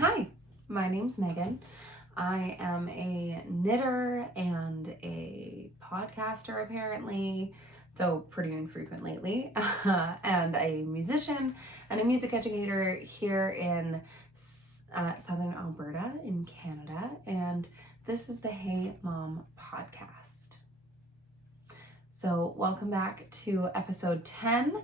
Hi, my name's Megan. I am a knitter and a podcaster apparently, though pretty infrequent lately, and a musician and a music educator here in Southern Alberta in Canada, and this is the Hey Mom podcast. So welcome back to episode 10.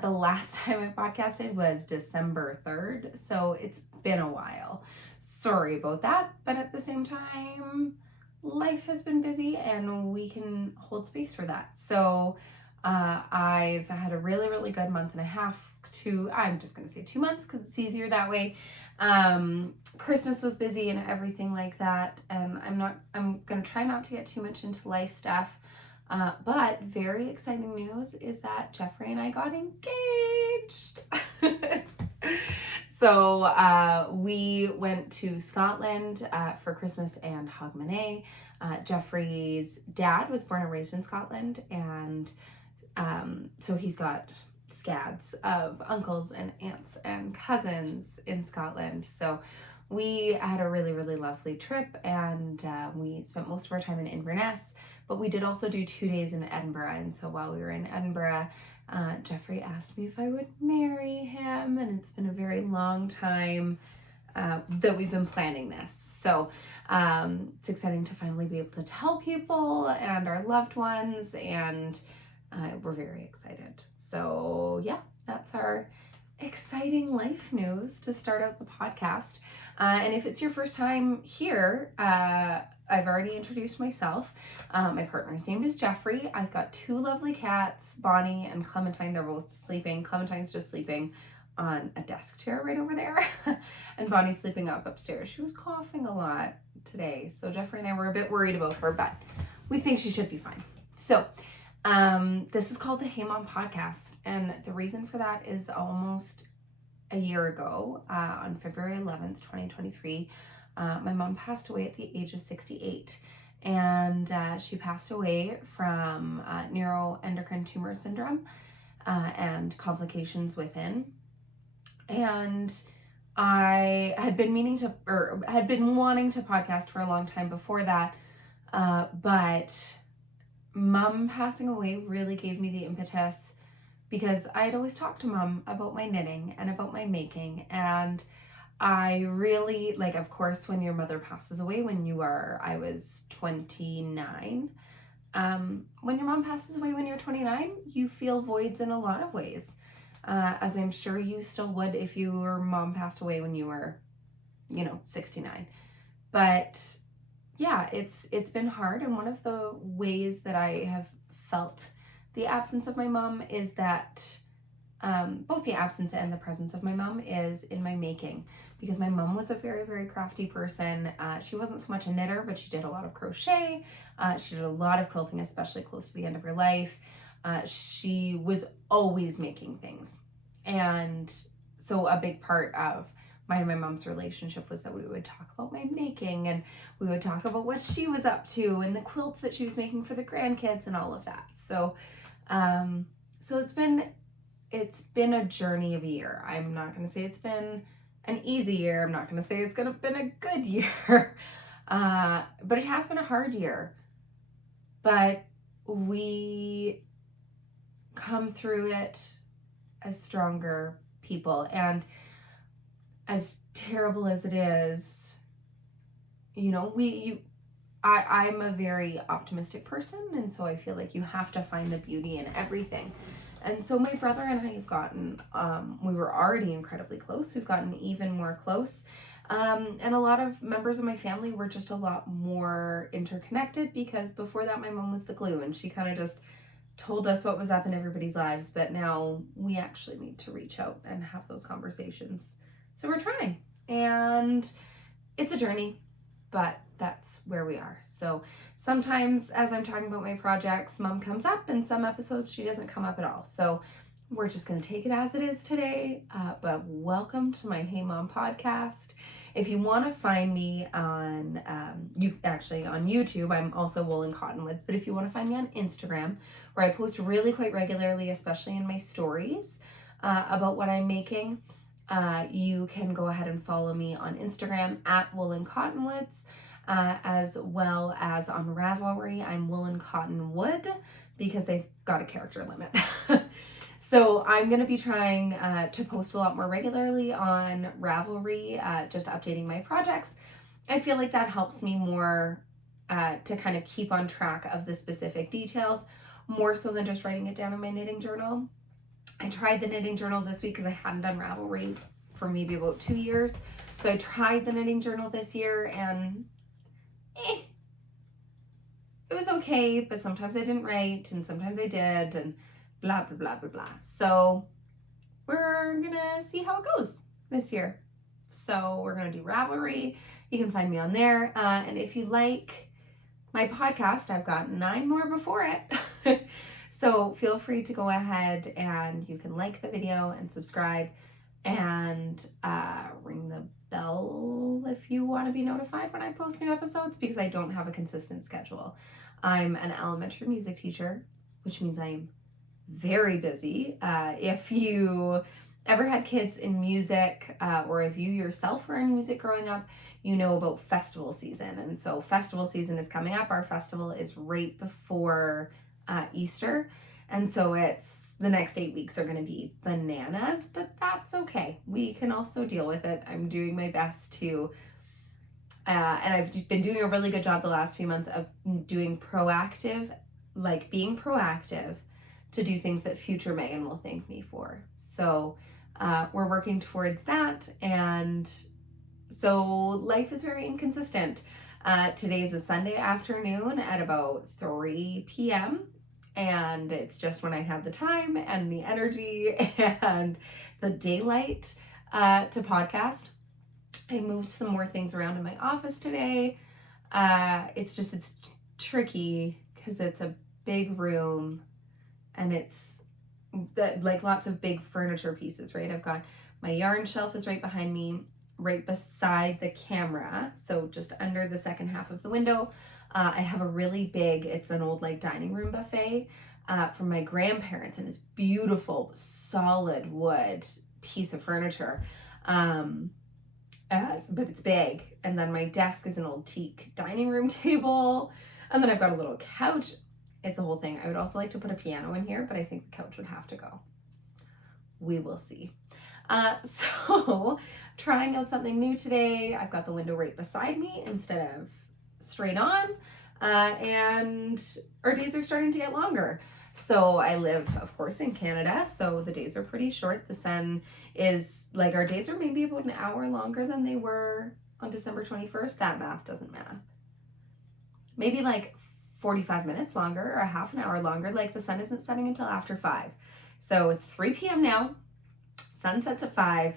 The last time I podcasted was December 3rd, so it's been a while. Sorry about that, but at the same time, life has been busy and we can hold space for that. So I've had a really good month and a half to, I'm just going to say 2 months because it's easier that way. Christmas was busy and everything like that, and I'm going to try not to get too much into life stuff. But very exciting news is that Jeffrey and I got engaged. So we went to Scotland for Christmas and Hogmanay. Jeffrey's dad was born and raised in Scotland, and so he's got scads of uncles and aunts and cousins in Scotland. So we had a really lovely trip, and we spent most of our time in Inverness, but we did also do 2 days in Edinburgh. And so while we were in Edinburgh, Jeffrey asked me if I would marry him, and it's been a very long time that we've been planning this. So it's exciting to finally be able to tell people and our loved ones, and we're very excited. So yeah, that's our exciting life news to start out the podcast. And if it's your first time here, I've already introduced myself. My partner's name is Jeffrey. I've got 2 lovely cats, Bonnie and Clementine. They're both sleeping. Clementine's just sleeping on a desk chair right over there. And Bonnie's sleeping up upstairs. She was coughing a lot today, so Jeffrey and I were a bit worried about her, but we think she should be fine. So this is called the Hey Mom podcast, and the reason for that is almost a year ago, on February 11th, 2023, my mom passed away at the age of 68, and she passed away from neuroendocrine tumor syndrome and complications within. And I had been wanting to podcast for a long time before that, but Mom passing away really gave me the impetus, because I had always talked to Mom about my knitting and about my making. And I really, of course, when your mother passes away I was 29. When your mom passes away when you're 29, you feel voids in a lot of ways, as I'm sure you still would if your mom passed away when you were, 69. But yeah, it's been hard, and one of the ways that I have felt the absence of my mom is that both the absence and the presence of my mom is in my making, because my mom was a very crafty person. She wasn't so much a knitter, but she did a lot of crochet. She did a lot of quilting, especially close to the end of her life. She was always making things. And so a big part of mine and my mom's relationship was that we would talk about my making, and we would talk about what she was up to and the quilts that she was making for the grandkids and all of that. So it's been a journey of a year. I'm not going to say it's been an easy year. I'm not going to say it's been a good year. But it has been a hard year. But we come through it as stronger people. And as terrible as it is, I'm a very optimistic person, and so I feel like you have to find the beauty in everything. And so my brother and I have gotten, we were already incredibly close. We've gotten even more close. And a lot of members of my family were just a lot more interconnected, because before that my mom was the glue, and she kind of just told us what was up in everybody's lives. But now we actually need to reach out and have those conversations. So we're trying, and it's a journey, but that's where we are. So sometimes as I'm talking about my projects, Mom comes up, and some episodes she doesn't come up at all. So we're just going to take it as it is today. But welcome to my Hey Mom podcast. If you want to find me on YouTube, I'm also Woolen Cottonwoods. But if you want to find me on Instagram, where I post really quite regularly, especially in my stories, about what I'm making, You can go ahead and follow me on Instagram at Woolen Cottonwoods, as well as on Ravelry. I'm Woolen Cotton Wood because they've got a character limit. So I'm going to be trying to post a lot more regularly on Ravelry, just updating my projects. I feel like that helps me more to kind of keep on track of the specific details, more so than just writing it down in my knitting journal. I tried the knitting journal this week because I hadn't done Ravelry for maybe about 2 years. So I tried the knitting journal this year and it was okay, but sometimes I didn't write and sometimes I did and blah, blah, blah, blah, blah. So we're gonna see how it goes this year. So we're gonna do Ravelry. You can find me on there. And if you like my podcast, I've got 9 more before it. So feel free to go ahead and you can like the video and subscribe and ring the bell if you want to be notified when I post new episodes, because I don't have a consistent schedule. I'm an elementary music teacher, which means I'm very busy. If you ever had kids in music, or if you yourself were in music growing up, you know about festival season. And so festival season is coming up. Our festival is right before Easter. And so it's the next 8 weeks are going to be bananas, but that's okay. We can also deal with it. I'm doing my best to, and I've been doing a really good job the last few months of doing proactive, like being proactive to do things that future Megan will thank me for. So we're working towards that. And so life is very inconsistent. Today's a Sunday afternoon at about 3 p.m. And it's just when I had the time and the energy and the daylight to podcast. I moved some more things around in my office today. It's tricky because it's a big room and it's like lots of big furniture pieces, right? I've got my yarn shelf is right behind me, right beside the camera. So just under the second half of the window. I have a really big, it's an old like dining room buffet from my grandparents, and it's beautiful, solid wood piece of furniture. But it's big. And then my desk is an old teak dining room table. And then I've got a little couch. It's a whole thing. I would also like to put a piano in here, but I think the couch would have to go. We will see. So trying out something new today. I've got the window right beside me instead of straight on, and our days are starting to get longer. So I live, of course, in Canada, so the days are pretty short. The sun is like, our days are maybe about an hour longer than they were on December 21st. That math doesn't math. Maybe like 45 minutes longer or a half an hour longer. Like the sun isn't setting until after 5. So it's 3 p.m. now. Sun sets at 5.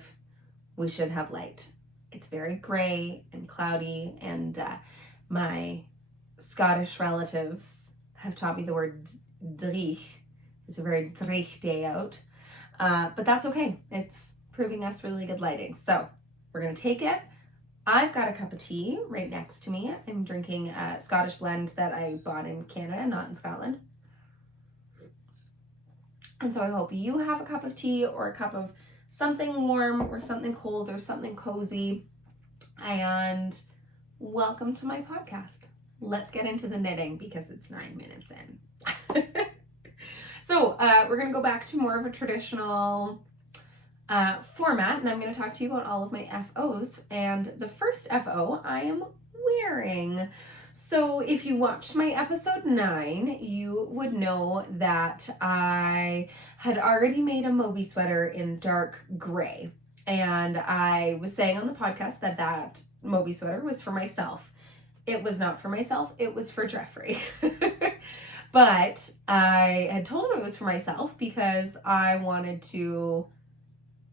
We should have light. It's very gray and cloudy, and my Scottish relatives have taught me the word dreich. It's a very dreich day out, but that's okay. It's proving us really good lighting. So we're gonna take it. I've got a cup of tea right next to me. I'm drinking a Scottish blend that I bought in Canada, not in Scotland. And so I hope you have a cup of tea or a cup of something warm or something cold or something cozy. And welcome to my podcast. Let's get into the knitting because it's 9 minutes in. So we're going to go back to more of a traditional format, and I'm going to talk to you about all of my FOs. And the first FO I am wearing. So if you watched my episode 9, you would know that I had already made a Moby sweater in dark gray. And I was saying on the podcast that that Moby sweater was for myself. It was not for myself, it was for Jeffrey. But I had told him it was for myself because I wanted to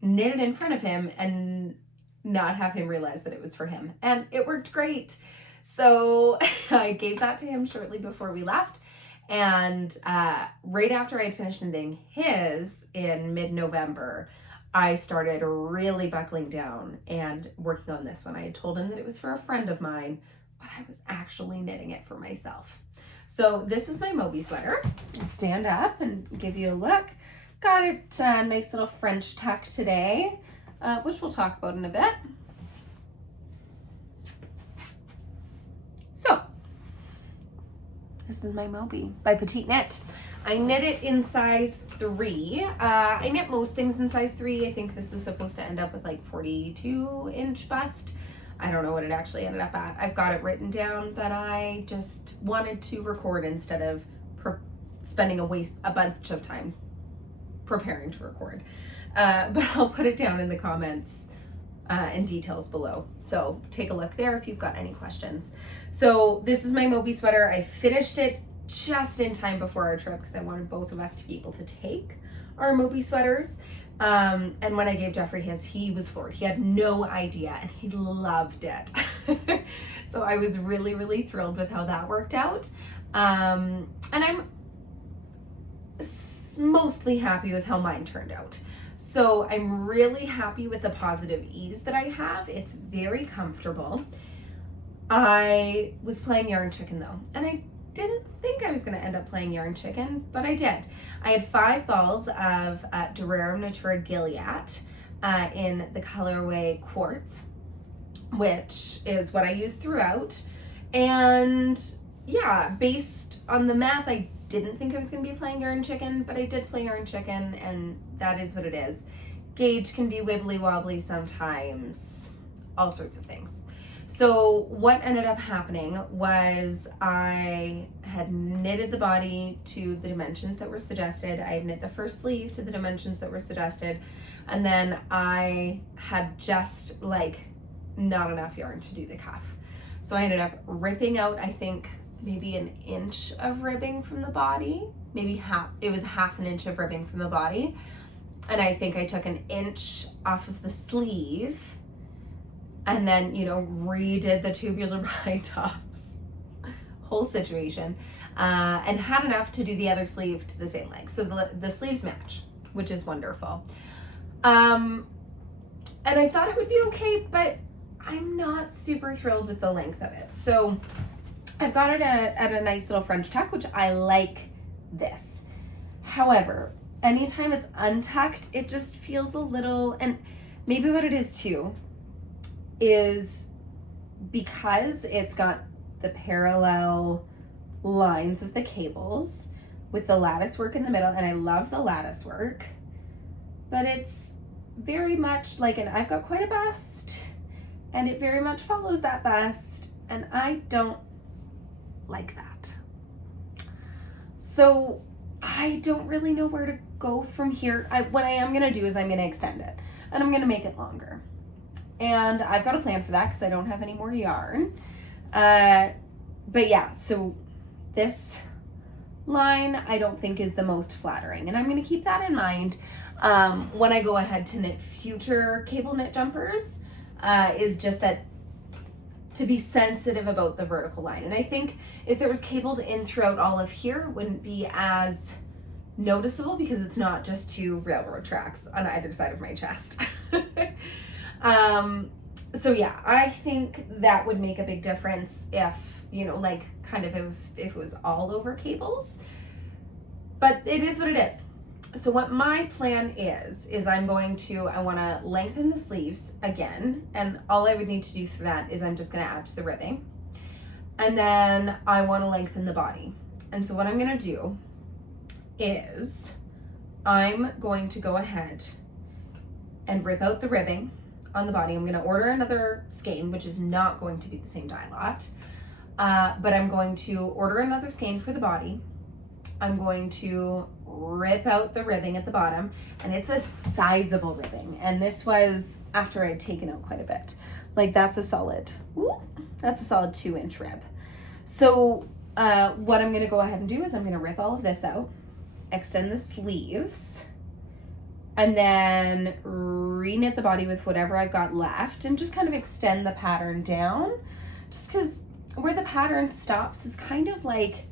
knit it in front of him and not have him realize that it was for him. And it worked great. So I gave that to him shortly before we left. And right after I had finished knitting his in mid-November, I started really buckling down and working on this one. I had told him that it was for a friend of mine, but I was actually knitting it for myself. So this is my Moby sweater. I'll stand up and give you a look. Got it a nice little French tuck today. which we'll talk about in a bit. So, this is my Moby by Petite Knit. I knit it in size 3. I knit most things in size 3. I think this is supposed to end up with like 42-inch bust. I don't know what it actually ended up at. I've got it written down, but I just wanted to record instead of spending a bunch of time preparing to record. But I'll put it down in the comments and details below. So take a look there if you've got any questions. So this is my Moby sweater. I finished it just in time before our trip because I wanted both of us to be able to take our Moby sweaters. And when I gave Jeffrey his, he was floored. He had no idea and he loved it. So I was really, really thrilled with how that worked out. And I'm mostly happy with how mine turned out. So I'm really happy with the positive ease that I have. It's very comfortable. I was playing yarn chicken though, and I didn't think I was going to end up playing yarn chicken, but I did. I had 5 balls of rerum natura gilliat in the colorway quartz, which is what I use throughout. And yeah, based on the math, I didn't think I was going to be playing yarn chicken, but I did play yarn chicken, and that is what it is. Gauge can be wibbly wobbly sometimes, all sorts of things. So what ended up happening was I had knitted the body to the dimensions that were suggested. I had knit the first sleeve to the dimensions that were suggested. And then I had just like not enough yarn to do the cuff. So I ended up ripping out, I think, maybe an inch of ribbing from the body, maybe it was half an inch of ribbing from the body. And I think I took an inch off of the sleeve and then, you know, redid the tubular bind tops, whole situation, and had enough to do the other sleeve to the same length. So the sleeves match, which is wonderful. And I thought it would be okay, but I'm not super thrilled with the length of it. So I've got it at a nice little French tuck, which I like this. However, anytime it's untucked, it just feels a little, and maybe what it is too, is because it's got the parallel lines of the cables with the lattice work in the middle, and I love the lattice work, but it's very much like, and I've got quite a bust, and it very much follows that bust, and I don't like that. So I don't really know where to go from here. What I am going to do is I'm going to extend it, and I'm going to make it longer. And I've got a plan for that because I don't have any more yarn. But yeah, so this line I don't think is the most flattering, and I'm going to keep that in mind when I go ahead to knit future cable knit jumpers, is just that to be sensitive about the vertical line. And I think if there was cables in throughout all of here, it wouldn't be as noticeable because it's not just 2 railroad tracks on either side of my chest. So yeah, I think that would make a big difference if, you know, like kind of if it was all over cables, but it is what it is. So what my plan is I want to lengthen the sleeves again, and all I would need to do for that is I'm just going to add to the ribbing, and then I want to lengthen the body. And so what I'm going to do is I'm going to go ahead and rip out the ribbing on the body. I'm going to order another skein, which is not going to be the same dye lot, but I'm going to order another skein for the body. I'm going to rip out the ribbing at the bottom, and it's a sizable ribbing, and this was after I'd taken out quite a bit. Like that's a solid 2-inch rib. So what I'm going to go ahead and do is I'm going to rip all of this out, extend the sleeves, and then re-knit the body with whatever I've got left, and just kind of extend the pattern down, just because where the pattern stops is kind of like,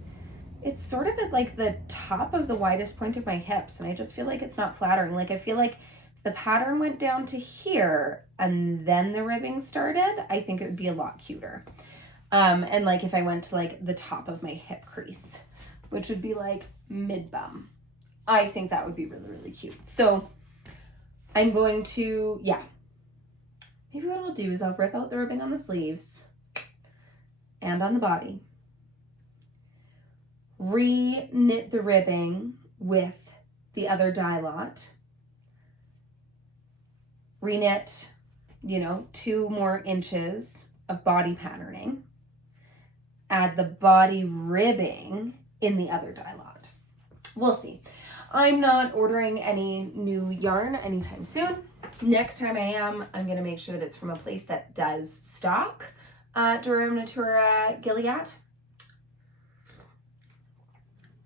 it's sort of at like the top of the widest point of my hips, and I just feel like it's not flattering. Like I feel like if the pattern went down to here and then the ribbing started, I think it would be a lot cuter. And like if I went to like the top of my hip crease, which would be like mid-bum, I think that would be really, really cute. So I'm going to, maybe what I'll do is I'll rip out the ribbing on the sleeves and on the body, re-knit the ribbing with the other dye lot, re-knit, 2 more inches of body patterning, add the body ribbing in the other dye lot. We'll see. I'm not ordering any new yarn anytime soon. Next time I am, I'm going to make sure that it's from a place that does stock rerum, natura, gilliat.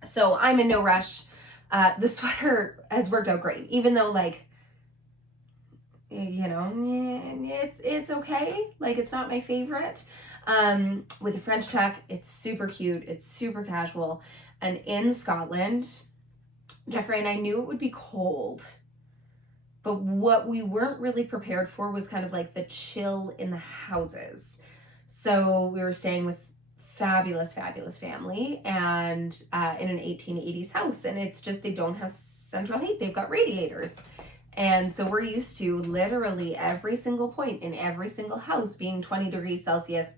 So I'm in no rush. The sweater has worked out great, even though it's okay. It's not my favorite. With a French tuck, it's super cute. It's super casual. And in Scotland, Jeffrey and I knew it would be cold, but what we weren't really prepared for was kind of the chill in the houses. So we were staying with fabulous family and in an 1880s house, and it's just, they don't have central heat. They've got radiators. And so we're used to literally every single point in every single house being 20 degrees Celsius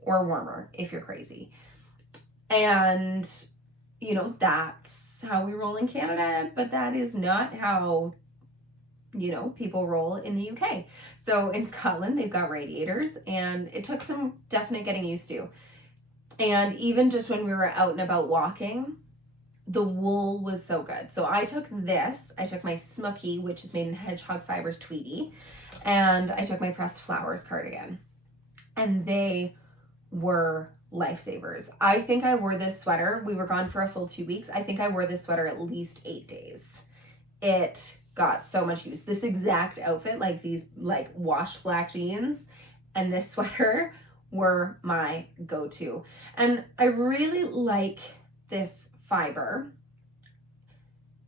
or warmer if you're crazy. And, that's how we roll in Canada, but that is not how, people roll in the UK. So in Scotland, they've got radiators, and it took some definite getting used to. And even just when we were out and about walking, the wool was so good. So I took my Smoky, which is made in Hedgehog Fibers Tweedy, and I took my Pressed Flowers cardigan, and they were lifesavers. I think I wore this sweater. We were gone for a full 2 weeks. I think I wore this sweater at least 8 days. It got so much use. This exact outfit, these washed black jeans and this sweater were my go-to. And I really like this fiber.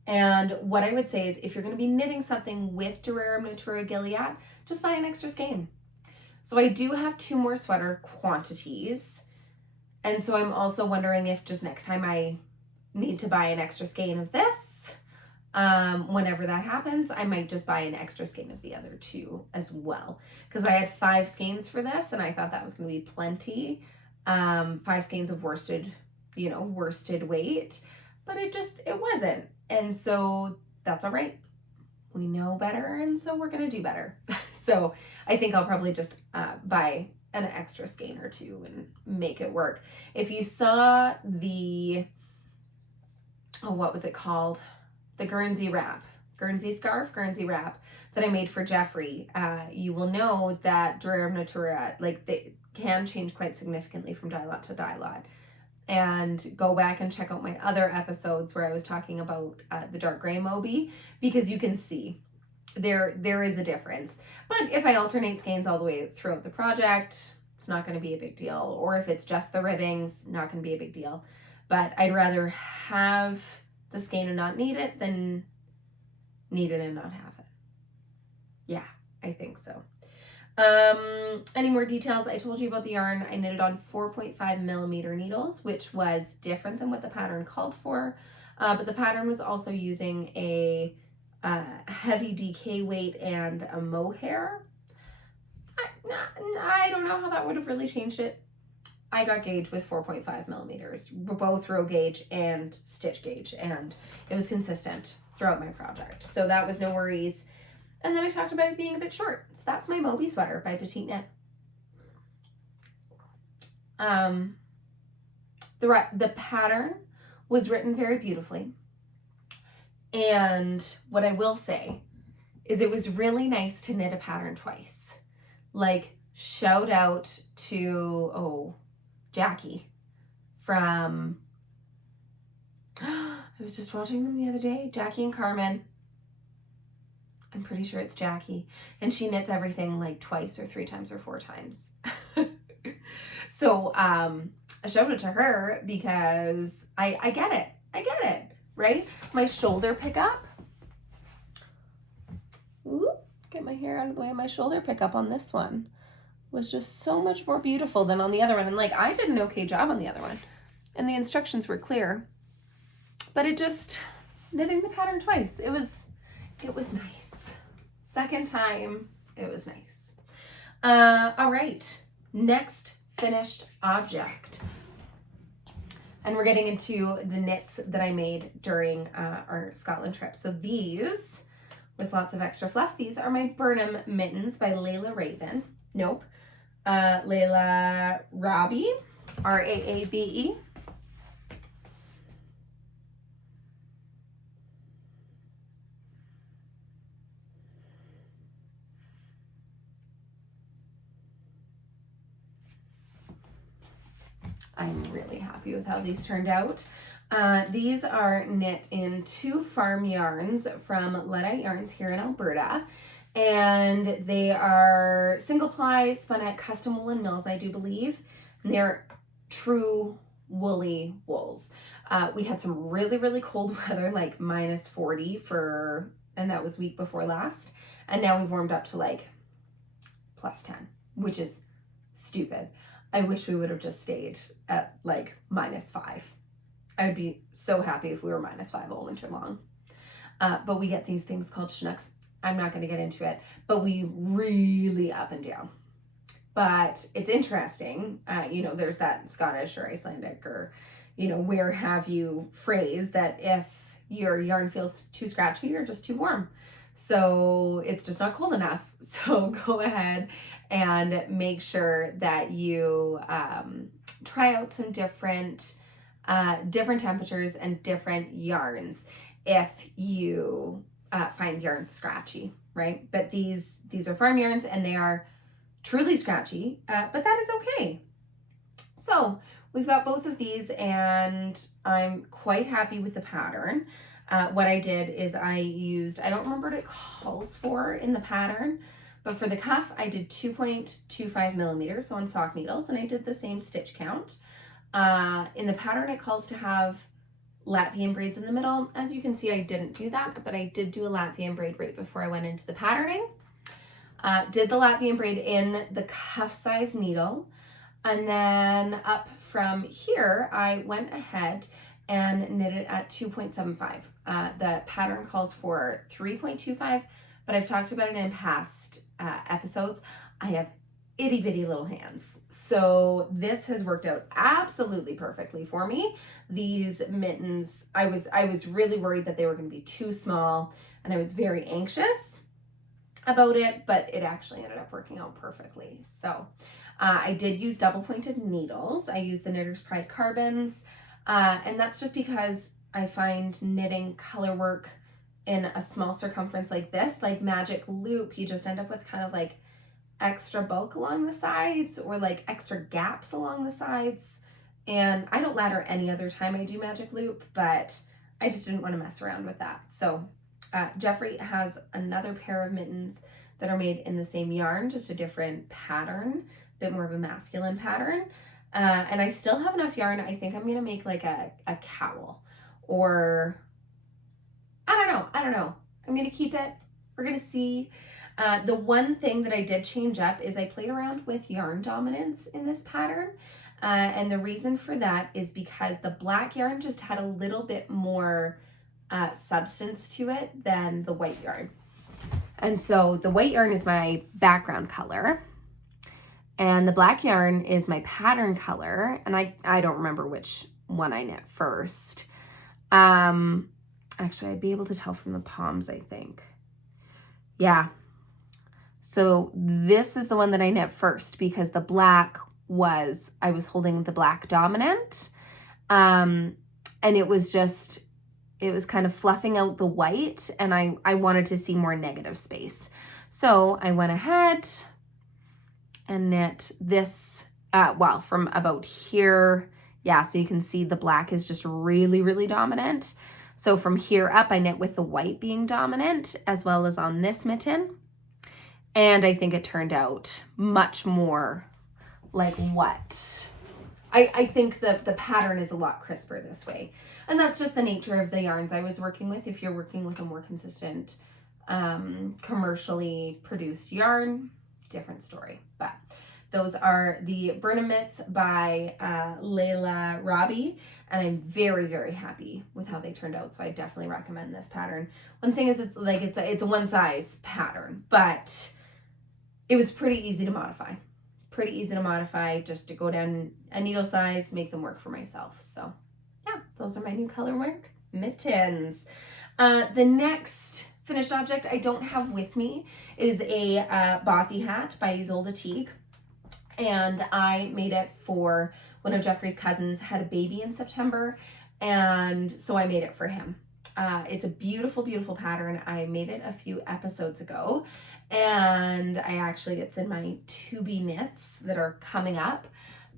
And what I would say is, if you're going to be knitting something with rerum, natura, gilliat, just buy an extra skein. So I do have 2 more sweater quantities. And so I'm also wondering if just next time I need to buy an extra skein of this, whenever that happens, I might just buy an extra skein of the other 2 as well. Because I had 5 skeins for this, and I thought that was going to be plenty. 5 skeins of worsted weight, but it wasn't. And so that's all right. We know better, and so we're going to do better. So I think I'll probably just buy an extra skein or 2 and make it work. If you saw the, what was it called? The Guernsey wrap, Guernsey scarf, Guernsey wrap that I made for Jeffrey, you will know that rerum, natura, they can change quite significantly from dye lot to dye lot. And go back and check out my other episodes where I was talking about the dark gray Moby, because you can see there is a difference. But if I alternate skeins all the way throughout the project, it's not going to be a big deal. Or if it's just the ribbings, not going to be a big deal. But I'd rather have the skein and not need it than need it and not have it. Yeah, I think so. Any more details? I told you about the yarn. I knitted on 4.5 millimeter needles, which was different than what the pattern called for. But the pattern was also using a heavy DK weight and a mohair. I don't know how that would have really changed it. I got gauge with 4.5 millimeters, both row gauge and stitch gauge, and it was consistent throughout my project. So that was no worries. And then I talked about it being a bit short. So that's my Moby sweater by Petite Knit. The pattern was written very beautifully. And what I will say is it was really nice to knit a pattern twice. Shout out to, Jackie from, I was just watching them the other day, Jackie and Carmen. I'm pretty sure it's Jackie. And she knits everything twice or 3 times or 4 times. So I showed it to her because I get it. I get it, right? My shoulder pickup. Ooh, get my hair out of the way. My shoulder pickup on this one was just so much more beautiful than on the other one. And I did an okay job on the other one. And the instructions were clear. But it just, knitting the pattern twice, it was nice. Second time, it was nice. All right, next finished object. And we're getting into the knits that I made during our Scotland trip. So these, with lots of extra fluff, these are my Burnham mittens by Layla Raven. Nope. Layla Rabe, Raabe. I'm really happy with how these turned out. These are knit in 2 farm yarns from Luddite Yarns here in Alberta. And they are single ply, spun at custom woolen mills, I do believe. And they're true woolly wools. We had some really, really cold weather, like -40 and that was week before last. And now we've warmed up to like +10, which is stupid. I wish we would have just stayed at like -5. I would be so happy if we were -5 all winter long. But we get these things called Chinooks. I'm not going to get into it, but we really up and down. But it's interesting, you know, there's that Scottish or Icelandic or, you know, where have you phrase that if your yarn feels too scratchy, you're just too warm. So it's just not cold enough. So go ahead and make sure that you try out some different temperatures and different yarns if you find yarns scratchy, right? But these are farm yarns and they are truly scratchy, but that is okay. So we've got both of these and I'm quite happy with the pattern. What I did is I don't remember what it calls for in the pattern, but for the cuff, I did 2.25 millimeters, so on sock needles, and I did the same stitch count. In the pattern, it calls to have Latvian braids in the middle. As you can see, I didn't do that, but I did do a Latvian braid right before I went into the patterning. Did the Latvian braid in the cuff size needle, and then up from here, I went ahead and knit it at 2.75. The pattern calls for 3.25, but I've talked about it in past episodes. I have itty bitty little hands. So this has worked out absolutely perfectly for me. These mittens, I was really worried that they were going to be too small and I was very anxious about it, but it actually ended up working out perfectly. So I did use double pointed needles. I used the Knitter's Pride carbons. And that's just because I find knitting color work in a small circumference like this, like magic loop, you just end up with kind of like extra bulk along the sides or like extra gaps along the sides. And I don't ladder any other time I do magic loop, but I just didn't want to mess around with that. So Jeffrey has another pair of mittens that are made in the same yarn, just a different pattern, a bit more of a masculine pattern. And I still have enough yarn. I think I'm going to make like a cowl or I don't know. I'm going to keep it. We're going to see. The one thing that I did change up is I played around with yarn dominance in this pattern. And the reason for that is because the black yarn just had a little bit more substance to it than the white yarn. And so the white yarn is my background color. And the black yarn is my pattern color, and I don't remember which one I knit first. Actually, I'd be able to tell from the palms, I think. Yeah. So this is the one that I knit first because the black I was holding the black dominant. And it was kind of fluffing out the white, and I wanted to see more negative space. So I went ahead and knit this, from about here. Yeah, so you can see the black is just really, really dominant. So from here up, I knit with the white being dominant as well as on this mitten. And I think it turned out much more like what? I think the pattern is a lot crisper this way. And that's just the nature of the yarns I was working with. If you're working with a more consistent, commercially produced yarn, different story. But those are the Burnham mitts by Layla Rabe, and I'm very, very happy with how they turned out. So I definitely recommend this pattern. One thing is it's a one size pattern, but it was pretty easy to modify. Pretty easy to modify, just to go down a needle size, make them work for myself. So yeah, those are my new color work mittens. The next finished object I don't have with me is a Bothy Hat by Ulysse, and I made it for one of Jeffrey's cousins had a baby in September, and so I made it for him. It's a beautiful, beautiful pattern. I made it a few episodes ago, and it's in my to be knits that are coming up,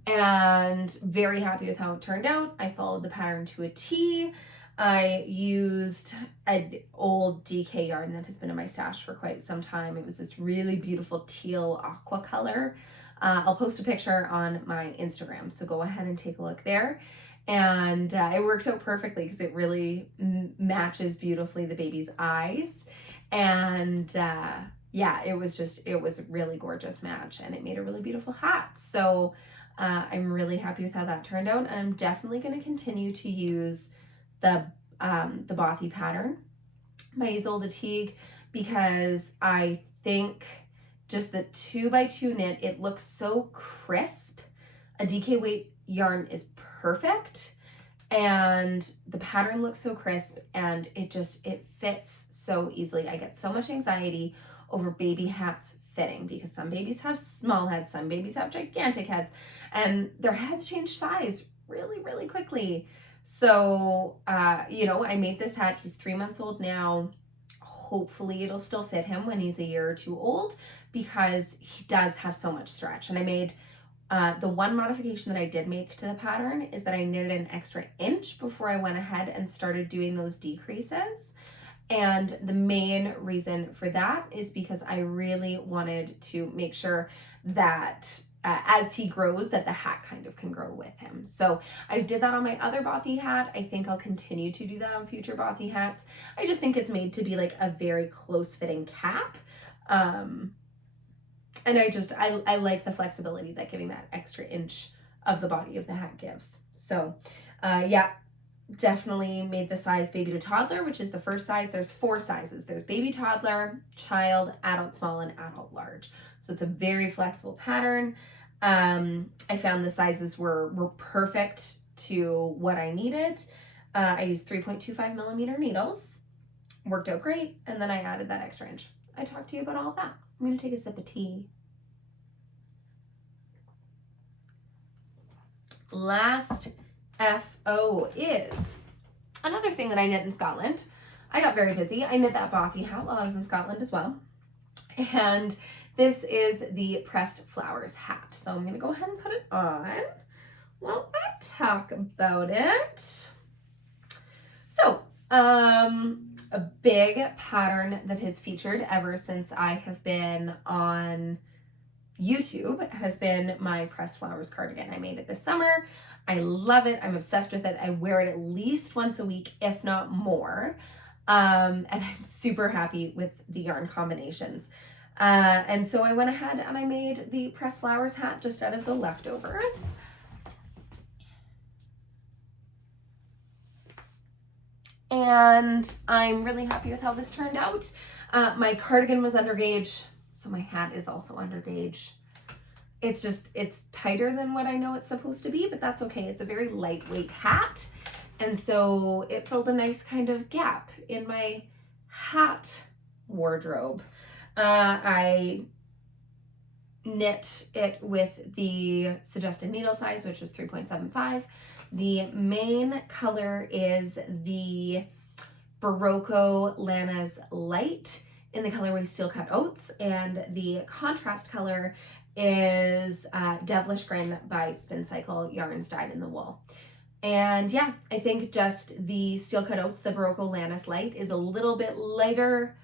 and very happy with how it turned out. I followed the pattern to a T. I used an old DK yarn that has been in my stash for quite some time. It was this really beautiful teal aqua color. I'll post a picture on my Instagram, so go ahead and take a look there. And it worked out perfectly because it really matches beautifully the baby's eyes. And yeah, it was a really gorgeous match, and it made a really beautiful hat. So I'm really happy with how that turned out, and I'm definitely going to continue to use the Bothy pattern by Ulysse, because I think just the 2x2 knit, it looks so crisp. A DK weight yarn is perfect, and the pattern looks so crisp, and it fits so easily. I get so much anxiety over baby hats fitting, because some babies have small heads, some babies have gigantic heads, and their heads change size really, really quickly. So, I made this hat. He's 3 months old now. Hopefully it'll still fit him when he's a year or two old, because he does have so much stretch. And I made, the one modification that I did make to the pattern is that I knitted an extra inch before I went ahead and started doing those decreases. And the main reason for that is because I really wanted to make sure that as he grows, that the hat kind of can grow with him. So I did that on my other Bothy hat. I think I'll continue to do that on future Bothy hats. I just think it's made to be like a very close fitting cap. And I like the flexibility that giving that extra inch of the body of the hat gives. So yeah, definitely made the size baby to toddler, which is the first size. There's 4 sizes. There's baby toddler, child, adult small, and adult large. So it's a very flexible pattern. I found the sizes were perfect to what I needed. I used 3.25 millimeter needles, worked out great, and then I added that extra inch. I talked to you about all of that. I'm going to take a sip of tea. Last FO is another thing that I knit in Scotland. I got very busy. I knit that Bothy hat while I was in Scotland as well. And this is the pressed flowers hat. So I'm going to go ahead and put it on while I talk about it. So, a big pattern that has featured ever since I have been on YouTube has been my pressed flowers cardigan. I made it this summer. I love it. I'm obsessed with it. I wear it at least once a week, if not more. And I'm super happy with the yarn combinations. And so I went ahead and I made the pressed flowers hat just out of the leftovers. And I'm really happy with how this turned out. My cardigan was under gauge, so my hat is also under gauge. It's tighter than what I know it's supposed to be, but that's okay. It's a very lightweight hat. And so it filled a nice kind of gap in my hat wardrobe. I knit it with the suggested needle size, which was 3.75. The main color is the Beroco Lanas Light in the colorway Steel Cut Oats, and the contrast color is Devlish Grin by Spincycle Yarns Dyed in the Wool. And yeah, I think just the Steel Cut Oats, the Beroco Lanas Light, is a little bit lighter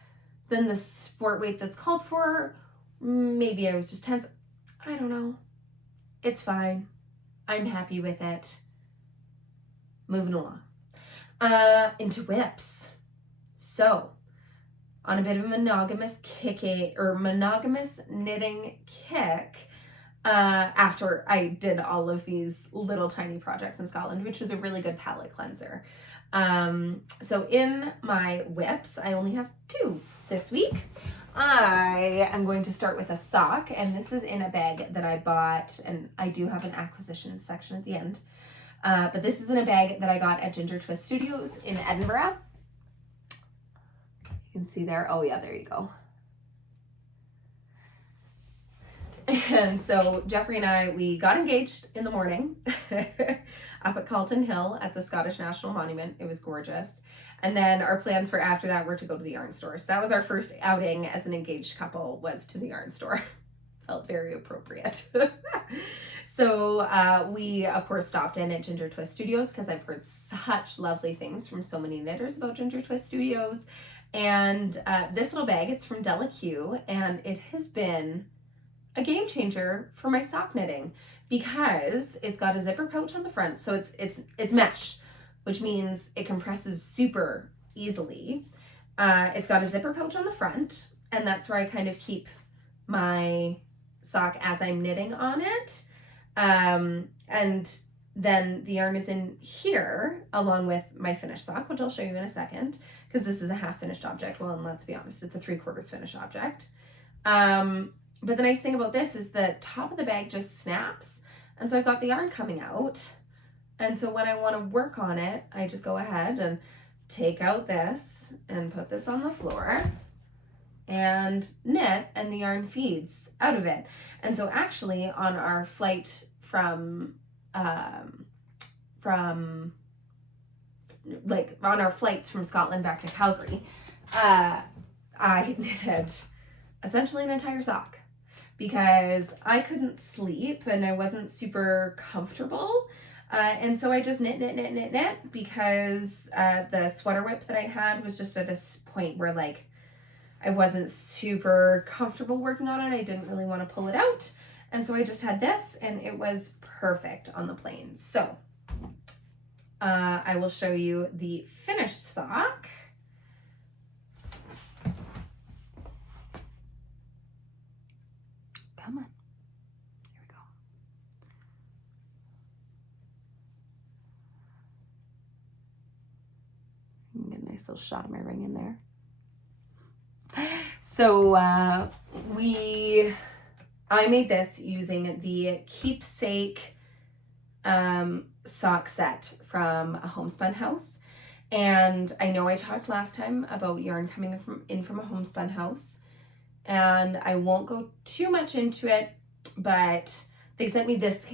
than the sport weight that's called for. Maybe I was just tense. I don't know. It's fine. I'm happy with it. Moving along. Into whips. So, on a bit of a monogamous knitting kick, after I did all of these little tiny projects in Scotland, which was a really good palette cleanser. So in my whips, I only have 2 this week. I am going to start with a sock, and this is in a bag that I bought, and I do have an acquisition section at the end. But this is in a bag that I got at Ginger Twist Studios in Edinburgh. You can see there. Oh yeah, there you go. And so Jeffrey and I, we got engaged in the morning up at Calton Hill at the Scottish National Monument. It was gorgeous. And then our plans for after that were to go to the yarn store. So that was our first outing as an engaged couple, was to the yarn store. Felt very appropriate. So we, of course, stopped in at Ginger Twist Studios because I've heard such lovely things from so many knitters about Ginger Twist Studios. And this little bag, it's from Delicue, and it has been a game changer for my sock knitting because it's got a zipper pouch on the front. So it's mesh, which means it compresses super easily. It's got a zipper pouch on the front, and that's where I kind of keep my sock as I'm knitting on it. And then the yarn is in here along with my finished sock, which I'll show you in a second, because this is a half finished object. Well, and let's be honest, it's a 3/4 finished object. But the nice thing about this is the top of the bag just snaps. And so I've got the yarn coming out. And so when I want to work on it, I just go ahead and take out this and put this on the floor and knit, and the yarn feeds out of it. And so actually on our flight from like on our flights from Scotland back to Calgary, I knitted essentially an entire sock because I couldn't sleep and I wasn't super comfortable. And so I just knit because the sweater whip that I had was just at this point where like I wasn't super comfortable working on it. I didn't really want to pull it out. And so I just had this, and it was perfect on the planes. So I will show you the finished sock. Come on. Here we go. You can get a nice little shot of my ring in there. So I made this using the keepsake sock set from a homespun house. And I know I talked last time about yarn coming in from a homespun house, and I won't go too much into it, but they sent me this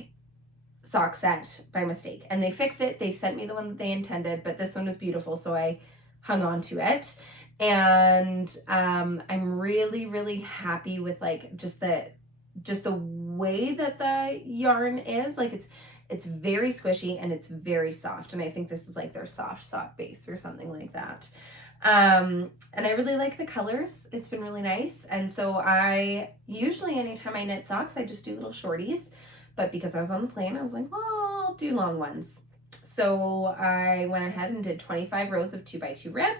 sock set by mistake, and they fixed it. They sent me the one that they intended, but this one was beautiful, so I hung on to it. And I'm really, really happy with like just the way that the yarn is. Like it's very squishy and it's very soft, and I think this is like their soft sock base or something like that. And I really like the colors. It's been really nice. And so I usually, anytime I knit socks, I just do little shorties, but because I was on the plane, I was like, well, I'll do long ones. So I went ahead and did 25 rows of 2x2 rib.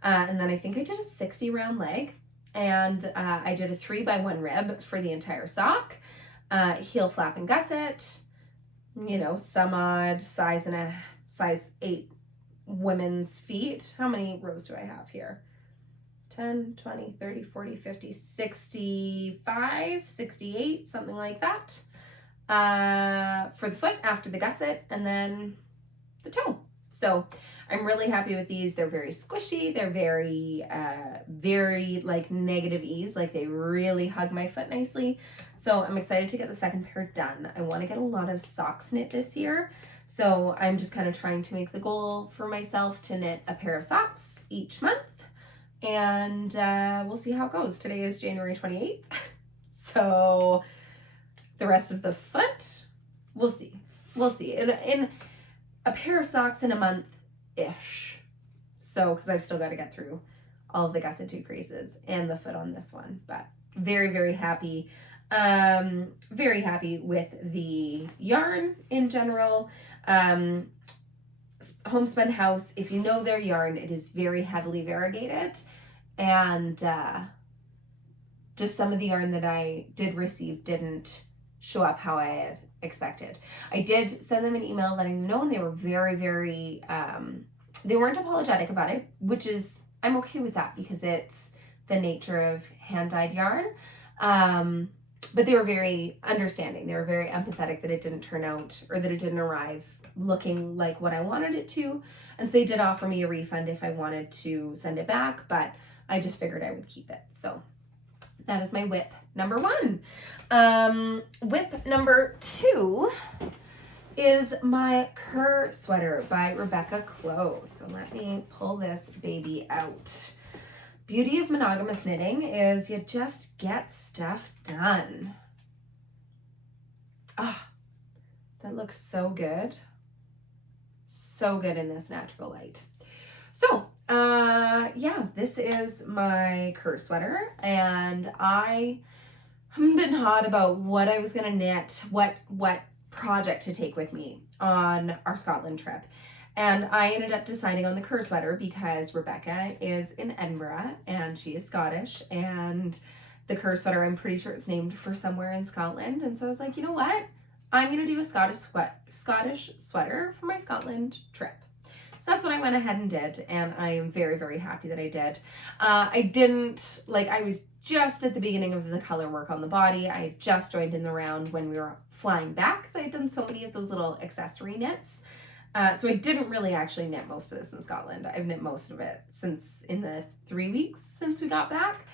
And then I think I did a 60 round leg, and I did a 3x1 rib for the entire sock, heel flap and gusset, you know, some odd size and a size 8 women's feet. How many rows do I have here? 10, 20, 30, 40, 50, 65, 68, something like that. For the foot after the gusset, and then the toe. So I'm really happy with these. They're very squishy. They're very, very like negative ease. Like they really hug my foot nicely. So I'm excited to get the second pair done. I want to get a lot of socks knit this year. So I'm just kind of trying to make the goal for myself to knit a pair of socks each month. And we'll see how it goes. Today is January 28th. So the rest of the foot, we'll see. We'll see. In a pair of socks in a month-ish. So, because I've still got to get through all of the gusset decreases and the foot on this one. But very, very happy. Very happy with the yarn in general. Homespun House, if you know their yarn, it is very heavily variegated. And just some of the yarn that I did receive didn't show up how I had expected. I did send them an email letting them know, and they were very, very, they weren't apologetic about it, which is, I'm okay with that because the nature of hand-dyed yarn. But they were very understanding. They were very empathetic that it didn't turn out, or that it didn't arrive looking like what I wanted it to. And so they did offer me a refund if I wanted to send it back, but I just figured I would keep it. So that is my whip number 1. Whip number 2 is my Cur Sweater by Rebecca Close. So let me pull this baby out. Beauty of monogamous knitting is you just get stuff done. Ah, that looks so good. So good in this natural light. So, yeah, this is my Cur Sweater, and I hummed and hawed about what I was gonna knit, what project to take with me on our Scotland trip. And I ended up deciding on the Cur Sweater because Rebecca is in Edinburgh and she is Scottish, and the Cur Sweater, I'm pretty sure it's named for somewhere in Scotland. And so I was like, you know what? I'm going to do a Scottish sweater for my Scotland trip. So that's what I went ahead and did, and I am very, very happy that I did. I was just at the beginning of the color work on the body. I had just joined in the round when we were flying back because I had done so many of those little accessory knits. So I didn't really actually knit most of this in Scotland. I've knit most of it since in the 3 weeks since we got back.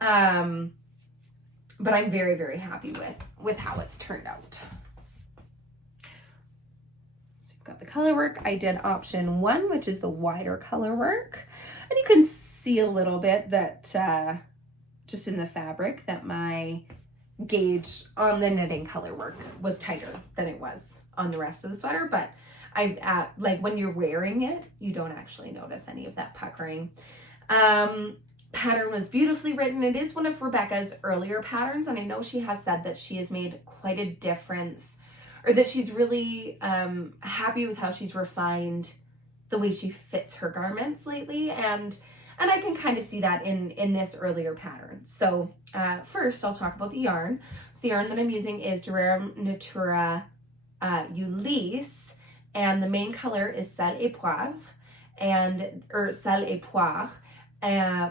But I'm very, very happy with how it's turned out. So you've got the color work. I did option 1, which is the wider color work. And you can see a little bit that just in the fabric that my gauge on the knitting color work was tighter than it was on the rest of the sweater, but like when you're wearing it, you don't actually notice any of that puckering. Pattern was beautifully written. It is one of Rebecca's earlier patterns, and I know she has said that she has made quite a difference, or that she's really happy with how she's refined the way she fits her garments lately, and I can kind of see that in this earlier pattern. So first I'll talk about the yarn. So the yarn that I'm using is rerum natura Ulysse, and the main color is sel et poivre, sel et poire,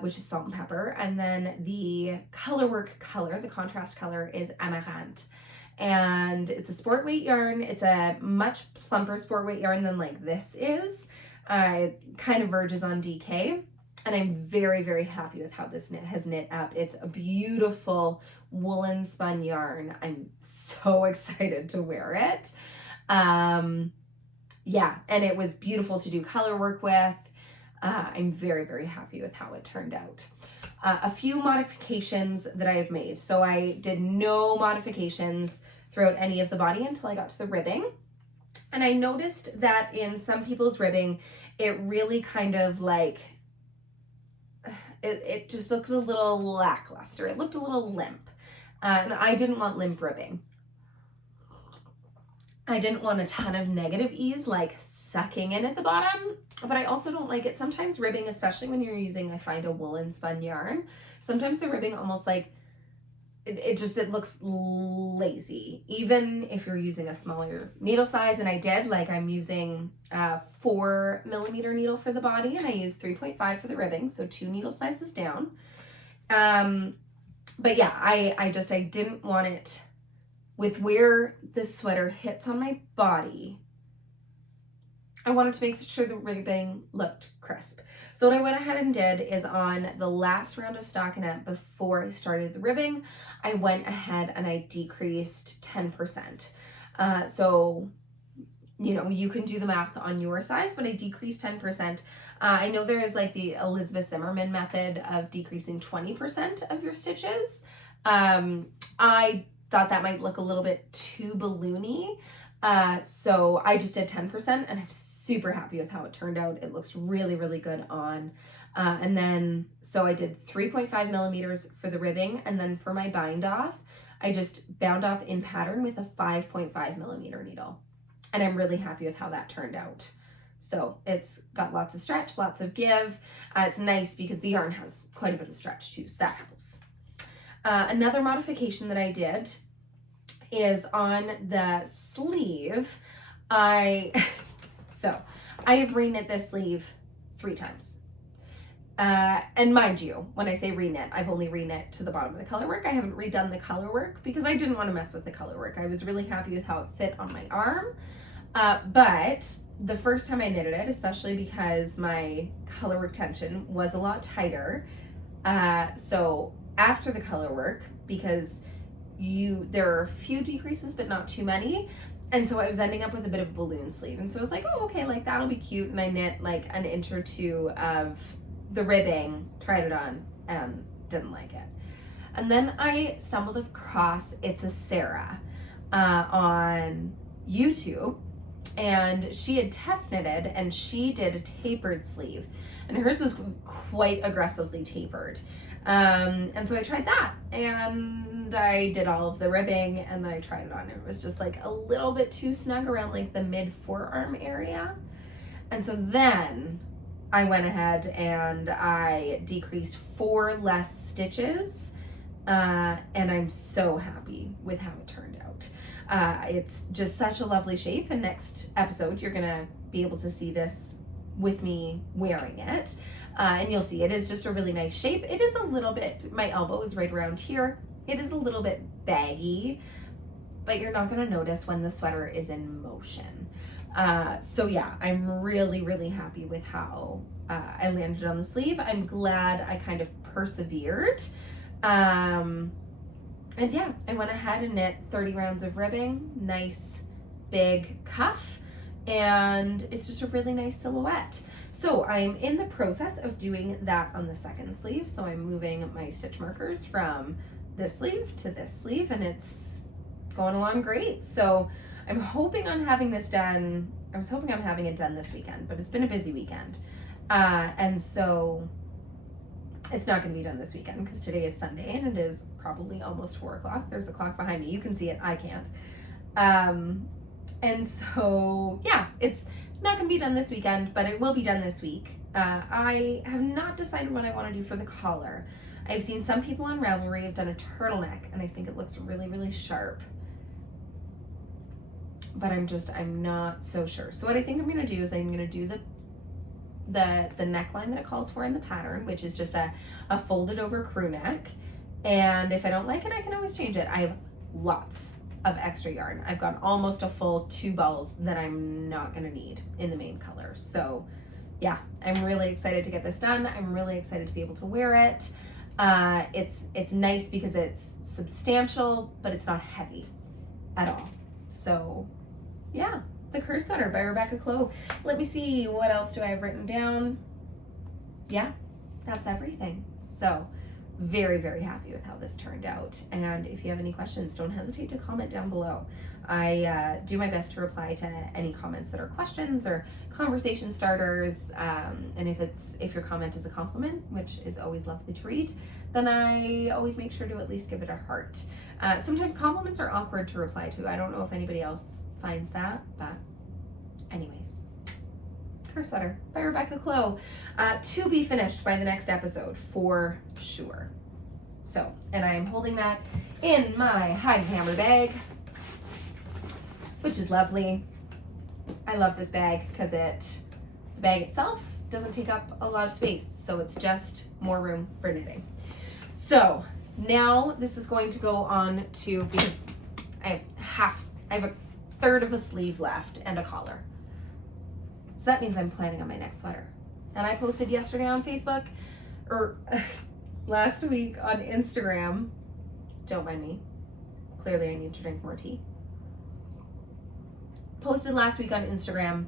which is salt and pepper. And then the color work color, the contrast color, is Amarante. And it's a sport weight yarn. It's a much plumper sport weight yarn than like this is. It kind of verges on DK. And I'm very, very happy with how this knit has knit up. It's a beautiful woolen spun yarn. I'm so excited to wear it. Yeah, and it was beautiful to do color work with. I'm very, very happy with how it turned out. A few modifications that I have made. So I did no modifications throughout any of the body until I got to the ribbing. And I noticed that in some people's ribbing, it really kind of like, it just looked a little lackluster. It looked a little limp. And I didn't want limp ribbing. I didn't want a ton of negative ease, like sucking in at the bottom, but I also don't like it. Sometimes ribbing, especially when you're using, I find, a woolen spun yarn, sometimes the ribbing almost like, it looks lazy, even if you're using a smaller needle size. And I did, like, I'm using 4mm needle for the body, and I use 3.5 for the ribbing, so 2 needle sizes down. But yeah, I didn't want it with where this sweater hits on my body. I wanted to make sure the ribbing looked crisp. So what I went ahead and did is, on the last round of stockinette before I started the ribbing, I went ahead and I decreased 10%. So, you know, you can do the math on your size, but I decreased 10%. I know there is like the Elizabeth Zimmerman method of decreasing 20% of your stitches. I thought that might look a little bit too balloony. So I just did 10%, and I'm super happy with how it turned out. It looks really, really good on. And then, so I did 3.5mm for the ribbing, and then for my bind off, I just bound off in pattern with a 5.5mm needle. And I'm really happy with how that turned out. So it's got lots of stretch, lots of give. It's nice because the yarn has quite a bit of stretch too, so that helps. Another modification that I did is on the sleeve. I have reknit this sleeve 3 times. And mind you, when I say reknit, I've only reknit to the bottom of the color work. I haven't redone the color work because I didn't want to mess with the color work. I was really happy with how it fit on my arm. But the first time I knitted it, especially because my color work tension was a lot tighter. So after the color work, because there are a few decreases, but not too many. And so I was ending up with a bit of a balloon sleeve. And so I was like, oh, okay, like that'll be cute. And I knit like an inch or two of the ribbing, tried it on, and didn't like it. And then I stumbled across It's a Sarah on YouTube, and she had test knitted and she did a tapered sleeve, and hers was quite aggressively tapered. And so I tried that, and I did all of the ribbing, and then I tried it on, and it was just like a little bit too snug around like the mid forearm area. And so then I went ahead and I decreased 4 less stitches, and I'm so happy with how it turned out. It's just such a lovely shape, and next episode you're gonna be able to see this with me wearing it, and you'll see it is just a really nice shape. It is a little bit, my elbow is right around here. It is a little bit baggy, but you're not gonna notice when the sweater is in motion. So yeah, I'm really, really happy with how I landed on the sleeve. I'm glad I kind of persevered. And yeah, I went ahead and knit 30 rounds of ribbing, nice big cuff, and it's just a really nice silhouette. So I'm in the process of doing that on the second sleeve. So I'm moving my stitch markers from this sleeve to this sleeve, and it's going along great. So I'm hoping on having this done. I was hoping on having it done this weekend, but it's been a busy weekend. And so it's not going to be done this weekend because today is Sunday and it is probably almost 4 o'clock. There's a clock behind me. You can see it. I can't. And so, yeah, it's not going to be done this weekend, but it will be done this week. I have not decided what I want to do for the collar. I've seen some people on Ravelry have done a turtleneck, and I think it looks really, really sharp. But I'm not so sure. So what I think I'm going to do is I'm going to do the neckline that it calls for in the pattern, which is just a folded over crew neck. And if I don't like it, I can always change it. I have lots of extra yarn. I've got almost a full 2 balls that I'm not going to need in the main color. So yeah, I'm really excited to get this done. I'm really excited to be able to wear it. It's nice because it's substantial, but it's not heavy at all. So yeah, the Cur Sweater by Rebecca Clow. Let me see, what else do I have written down? Yeah, that's everything. So very, very happy with how this turned out. And if you have any questions, don't hesitate to comment down below. I do my best to reply to any comments that are questions or conversation starters. And if your comment is a compliment, which is always lovely to read, then I always make sure to at least give it a heart. Sometimes compliments are awkward to reply to. I don't know if anybody else finds that, but anyways, Cur Sweater by Rebecca Clow, to be finished by the next episode for sure. So, and I am holding that in my hide hammer bag, which is lovely. I love this bag because the bag itself doesn't take up a lot of space, so it's just more room for knitting. So now this is going to go on to, because I have a third of a sleeve left and a collar. So that means I'm planning on my next sweater. And I posted yesterday on Facebook, or last week on Instagram, don't mind me, clearly I need to drink more tea. Posted last week on Instagram,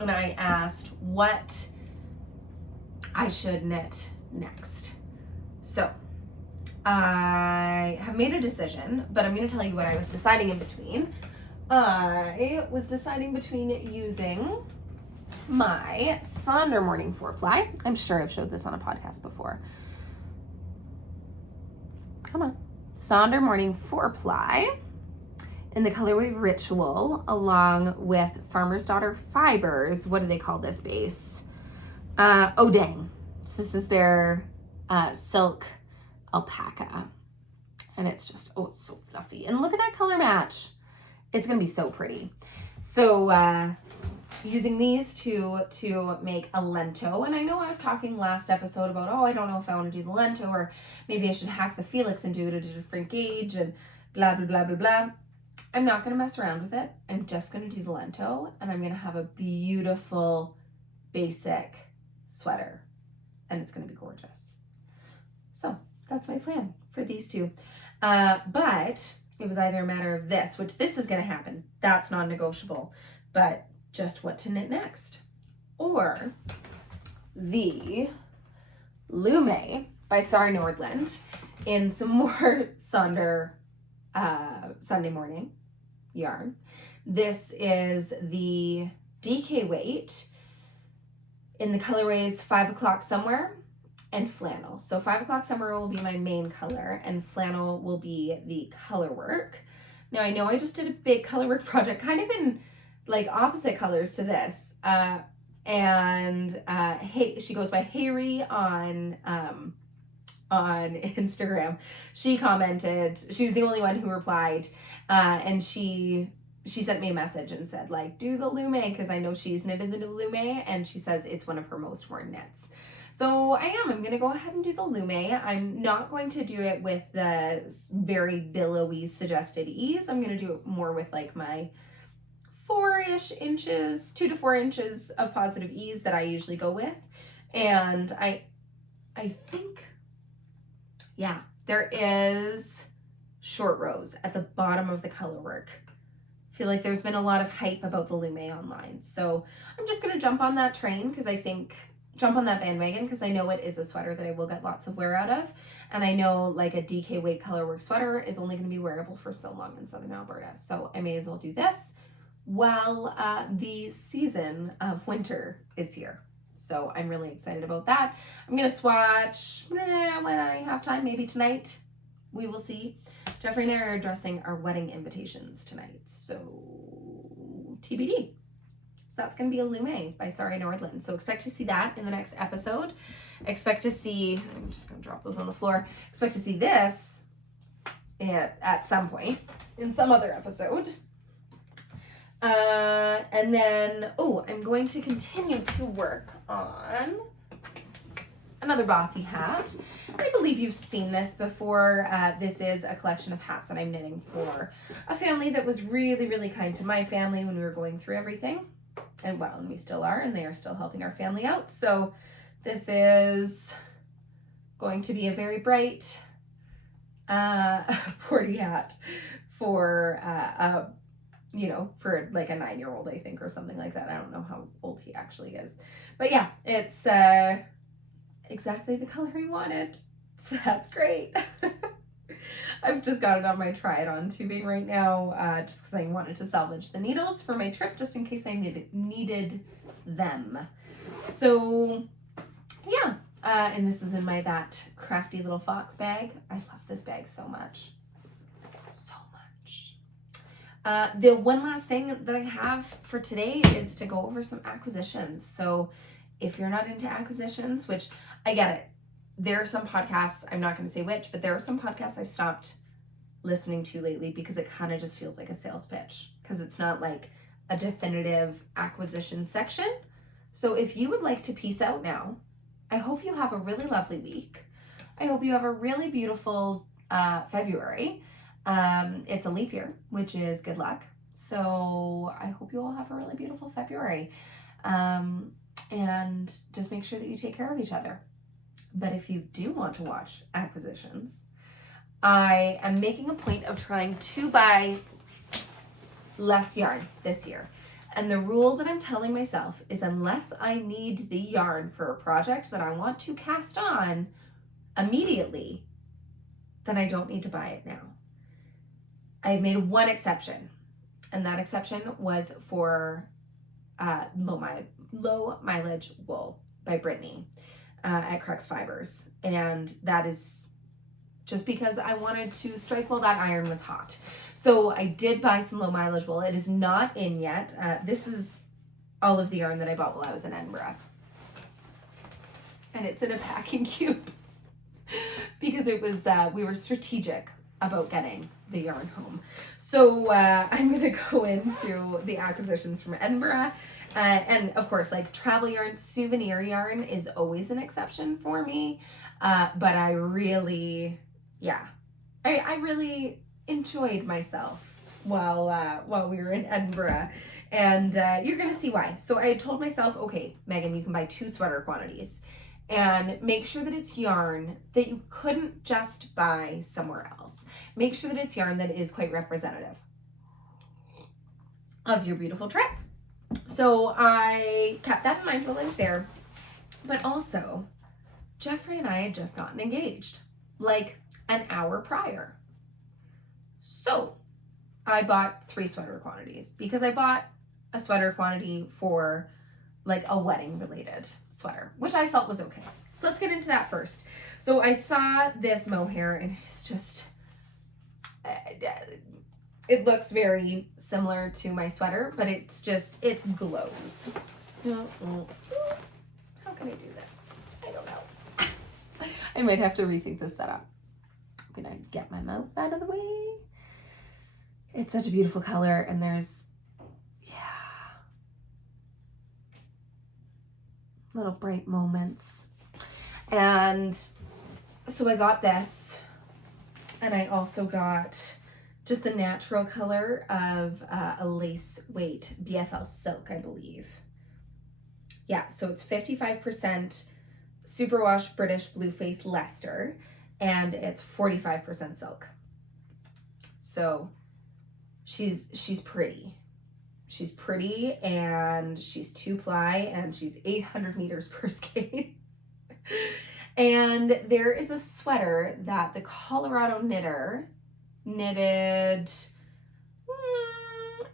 and I asked what I should knit next. So I have made a decision, but I'm going to tell you what I was deciding in between. I was deciding between using my Sonder Morning 4-ply. I'm sure I've showed this on a podcast before. Come on. Sonder Morning 4-ply in the colorway Ritual, along with Farmer's Daughter Fibers. What do they call this base? Oh dang. So this is their silk alpaca. And it's just, oh, it's so fluffy. And look at that color match. It's going to be so pretty. So, using these two to make a lento. And I know I was talking last episode about, oh, I don't know if I want to do the lento, or maybe I should hack the Felix and do it at a different gauge and blah, blah, blah, blah, blah. I'm not going to mess around with it. I'm just going to do the lento, and I'm going to have a beautiful basic sweater, and it's going to be gorgeous. So that's my plan for these two. But it was either a matter of this, which this is going to happen. That's non-negotiable. But just what to knit next. Or the Lume by Starry Nordland in some more Sonder Sunday morning yarn. This is the DK weight in the colorways 5 o'clock somewhere and flannel. So 5 o'clock summer will be my main color, and flannel will be the color work. Now I know I just did a big color work project kind of in like opposite colors to this. She goes by Harry on Instagram. She commented, she was the only one who replied, and she sent me a message and said, like, do the Lume, because I know she's knitted the Lume, and she says it's one of her most worn knits. So I'm going to go ahead and do the Lume. I'm not going to do it with the very billowy suggested ease. I'm going to do it more with like my 4-ish inches, 2 to 4 inches of positive ease that I usually go with. And I think, yeah, there is short rows at the bottom of the color work. I feel like there's been a lot of hype about the Lume online. So I'm just going to jump on that train jump on that bandwagon because I know it is a sweater that I will get lots of wear out of. And I know like a DK weight color work sweater is only going to be wearable for so long in Southern Alberta. So I may as well do this while the season of winter is here. So I'm really excited about that. I'm going to swatch when I have time, maybe tonight. We will see. Jeffrey and I are dressing our wedding invitations tonight. So TBD. So that's going to be a Lume by Starry Nordland. So expect to see that in the next episode. Expect to see, I'm just going to drop those on the floor. Expect to see this at some point in some other episode. And then, I'm going to continue to work on another Bothy hat. I believe you've seen this before. This is a collection of hats that I'm knitting for a family that was really, really kind to my family when we were going through everything. And we still are, and they are still helping our family out. So this is going to be a very bright Bothy hat for for like a 9-year-old, I think, or something like that. I don't know how old he actually is. But yeah, it's exactly the color he wanted. So that's great. I've just got it on my try-it-on tubing right now, just because I wanted to salvage the needles for my trip, just in case I needed them. So yeah, and this is in my that crafty little fox bag. I love this bag so much. The one last thing that I have for today is to go over some acquisitions. So if you're not into acquisitions, which I get it, there are some podcasts, I'm not going to say which, but there are some podcasts I've stopped listening to lately because it kind of just feels like a sales pitch because it's not like a definitive acquisition section. So if you would like to peace out now, I hope you have a really lovely week. I hope you have a really beautiful February. It's a leap year, which is good luck. So I hope you all have a really beautiful February. And just make sure that you take care of each other. But if you do want to watch acquisitions, I am making a point of trying to buy less yarn this year. And the rule that I'm telling myself is unless I need the yarn for a project that I want to cast on immediately, then I don't need to buy it now. I've made one exception, and that exception was for low mileage wool by Brittany at Crux Fibers. And that is just because I wanted to strike while that iron was hot. So I did buy some low mileage wool. It is not in yet. This is all of the yarn that I bought while I was in Edinburgh. And it's in a packing cube because it was, we were strategic about getting the yarn home. So I'm gonna go into the acquisitions from Edinburgh. And of course, like travel yarn, souvenir yarn is always an exception for me. But I really, I really enjoyed myself while we were in Edinburgh. And you're gonna see why. So I had told myself, okay, Megan, you can buy 2 sweater quantities and make sure that it's yarn that you couldn't just buy somewhere else. Make sure that it's yarn that is quite representative of your beautiful trip. So I kept that in mind while I was there. But also, Jeffrey and I had just gotten engaged, like an hour prior. So I bought 3 sweater quantities because I bought a sweater quantity for like a wedding related sweater, which I felt was okay. So let's get into that first. So I saw this mohair and it is just, it looks very similar to my sweater, but it's just, it glows. How can I do this? I don't know. I might have to rethink this setup. I'm gonna get my mouth out of the way. It's such a beautiful color, and there's, little bright moments. And so I got this, and I also got just the natural color of a lace weight BFL silk, I believe. Yeah, so it's 55% superwash British Blueface Leicester, and it's 45% silk. So she's pretty. She's pretty, and she's 2-ply, and she's 800 meters per skein. And there is a sweater that the Colorado knitter knitted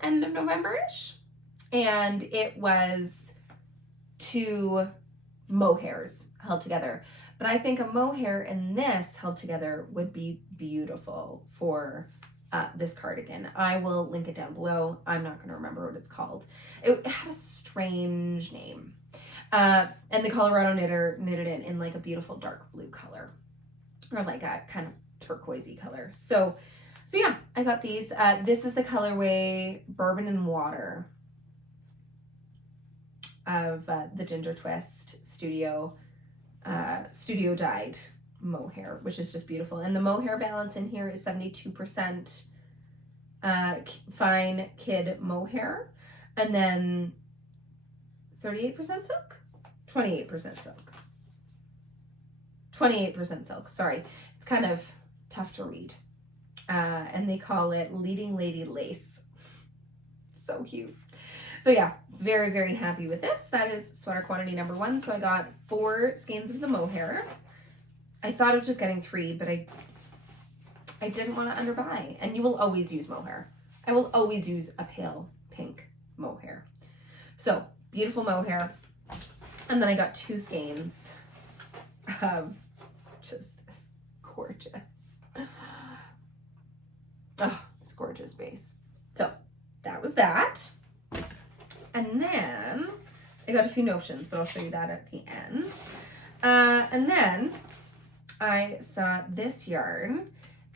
end of November-ish, and it was 2 mohairs held together. But I think a mohair and this held together would be beautiful for this cardigan. I will link it down below. I'm not going to remember what it's called. It had a strange name. And the Colorado knitter knitted it in like a beautiful dark blue color, or like a kind of turquoisey color. So yeah, I got these. This is the colorway Bourbon and Water of the Ginger Twist studio dyed mohair, which is just beautiful. And the mohair balance in here is 72% fine kid mohair, and then 38% silk, 28% silk, 28% silk. Sorry, it's kind of tough to read. And they call it Leading Lady Lace. So cute. So yeah, very, very happy with this. That is sweater quantity number 1. So I got 4 skeins of the mohair. I thought of just getting 3, but I didn't want to underbuy. And you will always use mohair. I will always use a pale pink mohair. So beautiful mohair. And then I got 2 skeins of just this gorgeous, this gorgeous base. So that was that. And then I got a few notions, but I'll show you that at the end. And then I saw this yarn,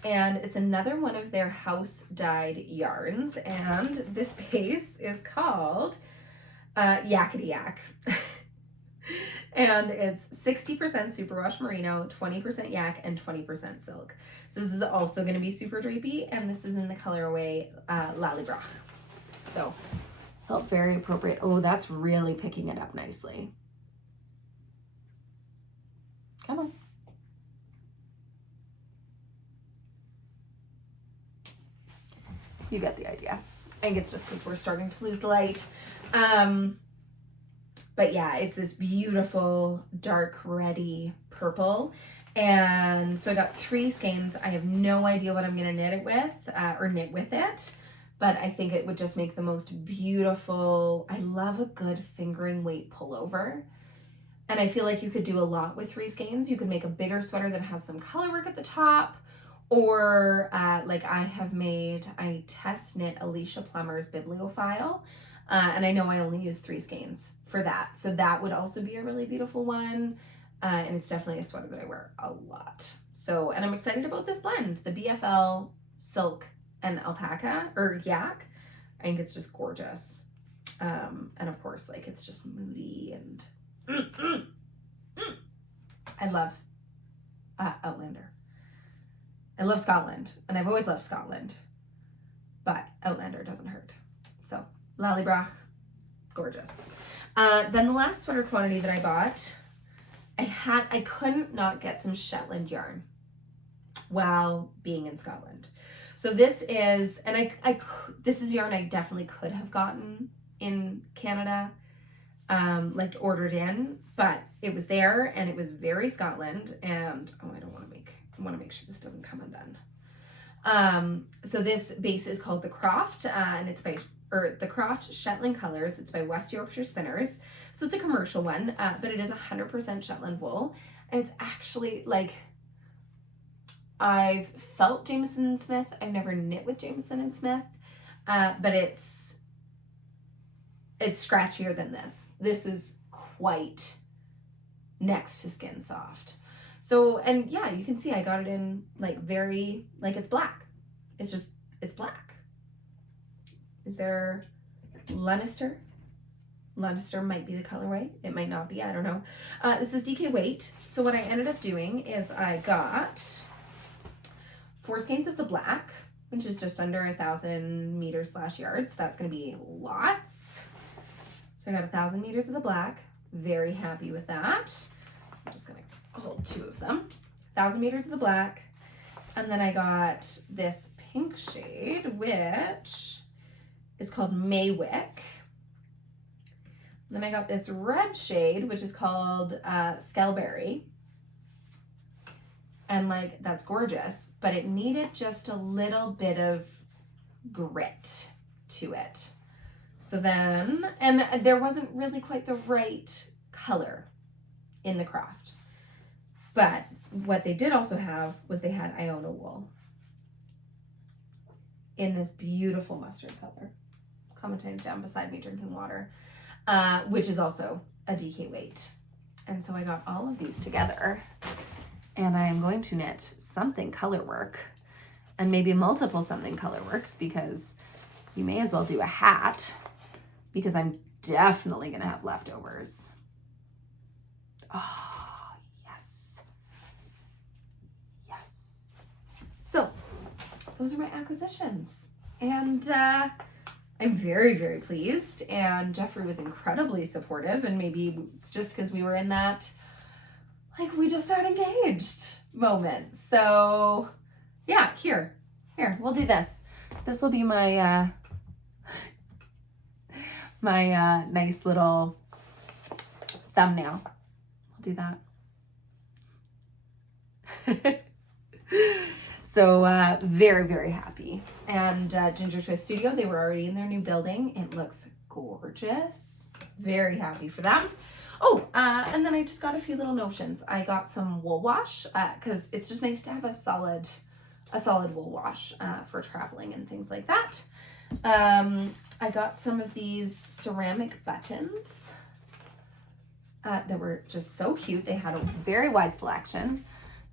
and it's another one of their house dyed yarns, and this base is called Yak Yak. And it's 60% superwash merino, 20% yak, and 20% silk. So this is also going to be super drapey, and this is in the colorway Lalibrach. So felt very appropriate. Oh, that's really picking it up nicely. Come on. You get the idea. I think it's just because we're starting to lose the light. But yeah, it's this beautiful dark reddy purple. And so I got 3 skeins. I have no idea what I'm going to knit it with, or knit with it. But I think it would just make the most beautiful, I love a good fingering weight pullover. And I feel like you could do a lot with 3 skeins. You could make a bigger sweater that has some color work at the top. Or like I test knit Alicia Plummer's Bibliophile. And I know I only use 3 skeins for that. So that would also be a really beautiful one. And it's definitely a sweater that I wear a lot. So, and I'm excited about this blend, the BFL silk and alpaca, or yak. I think it's just gorgeous. And of course, like, it's just moody and I love Outlander. I love Scotland, and I've always loved Scotland, but Outlander doesn't hurt. So, Lallybroch, gorgeous. Then the last sweater quantity that I bought, I couldn't not get some Shetland yarn while being in Scotland. So this is, and this is yarn I definitely could have gotten in Canada, like ordered in, but it was there and it was very Scotland, and oh, I want to make sure this doesn't come undone. So this base is called the Croft, and it's by, or the Croft Shetland Colors. It's by West Yorkshire Spinners. So it's a commercial one, but it is 100% Shetland wool. And it's actually like, I've felt Jameson & Smith. I've never knit with Jameson & Smith, but it's scratchier than this. This is quite next to skin soft. So, and yeah, you can see I got it in like very, like it's black. It's black. Is there Lannister? Lannister might be the colorway. It might not be, I don't know. This is DK weight. So what I ended up doing is I got 4 skeins of the black, which is just under 1,000 meters / yards. That's gonna be lots. So I got 1,000 meters of the black. Very happy with that. I'm just gonna hold 2 of them. 1,000 meters of the black. And then I got this pink shade, which is called Maywick. Then I got this red shade, which is called Skelberry. And like, that's gorgeous, but it needed just a little bit of grit to it. So then, and there wasn't really quite the right color in the Croft. But what they did also have was they had Iona wool in this beautiful mustard color. Commenting down beside me drinking water, which is also a DK weight. And so I got all of these together, and I am going to knit something color work, and maybe multiple something color works, because you may as well do a hat, because I'm definitely gonna have leftovers. Oh, yes. Yes. So those are my acquisitions, and I'm very, very pleased, and Jeffrey was incredibly supportive, and maybe it's just because we were in that, like, we just aren't engaged moment. So yeah, here, we'll do this. This will be my, nice little thumbnail. I'll do that. So very, very happy. And Ginger Twist Studio, they were already in their new building. It looks gorgeous. Very happy for them. Oh, and then I just got a few little notions. I got some wool wash, because it's just nice to have a solid wool wash for traveling and things like that. I got some of these ceramic buttons that were just so cute. They had a very wide selection.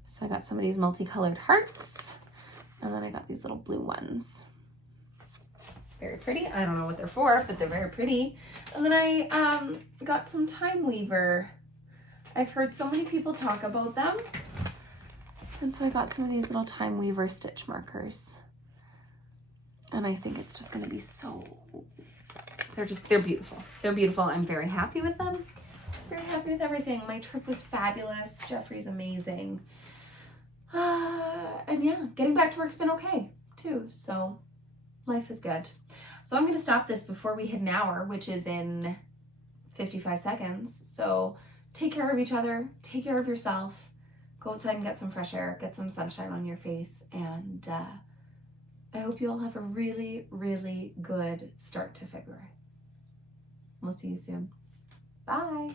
So I got some of these multicolored hearts, and then I got these little blue ones. Very pretty. I don't know what they're for, but they're very pretty. And then I got some Time Weaver. I've heard so many people talk about them. And so I got some of these little Time Weaver stitch markers. And I think it's just gonna be so, they're beautiful. They're beautiful. I'm very happy with them. Very happy with everything. My trip was fabulous. Jeffrey's amazing. And yeah, getting back to work's been okay too. So life is good. So I'm going to stop this before we hit an hour, which is in 55 seconds. So take care of each other, take care of yourself, go outside and get some fresh air, get some sunshine on your face. And I hope you all have a really, really good start to February. We'll see you soon. Bye.